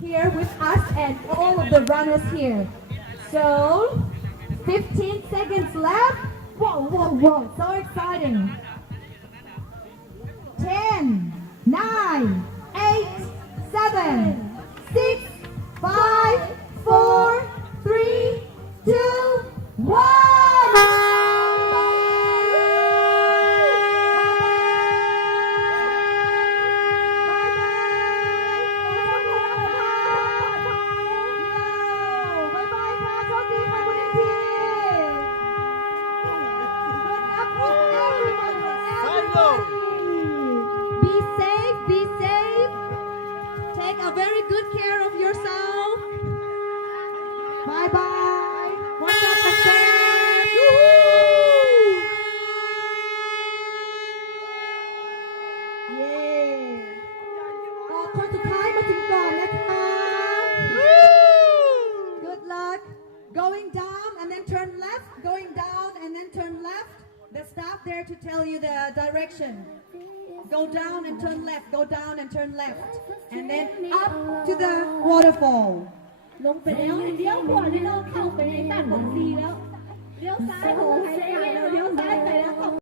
here with us and all of the runners here. So, 15 seconds left. Whoa, whoa, whoa, so exciting. 10, 9, 8, 7, 6, 5, 4, 3, 2, 1. Be safe. Take a very good care of yourself. Bye bye. What's up, success? Yeah. คนสุดท้ายมาถึงก่อนนะคะ Good luck. Going down and then turn left. Going down and then turn left. The staff there to tell you the direction. Go down and turn left, go down and turn left, and then up to the waterfall. ลงไปแล้วเลี้ยวขวาเลี้ยวเข้าไปในบ้านของซีแล้วเลี้ยวซ้ายโหให้เลยเลี้ยวซ้ายไปแล้ว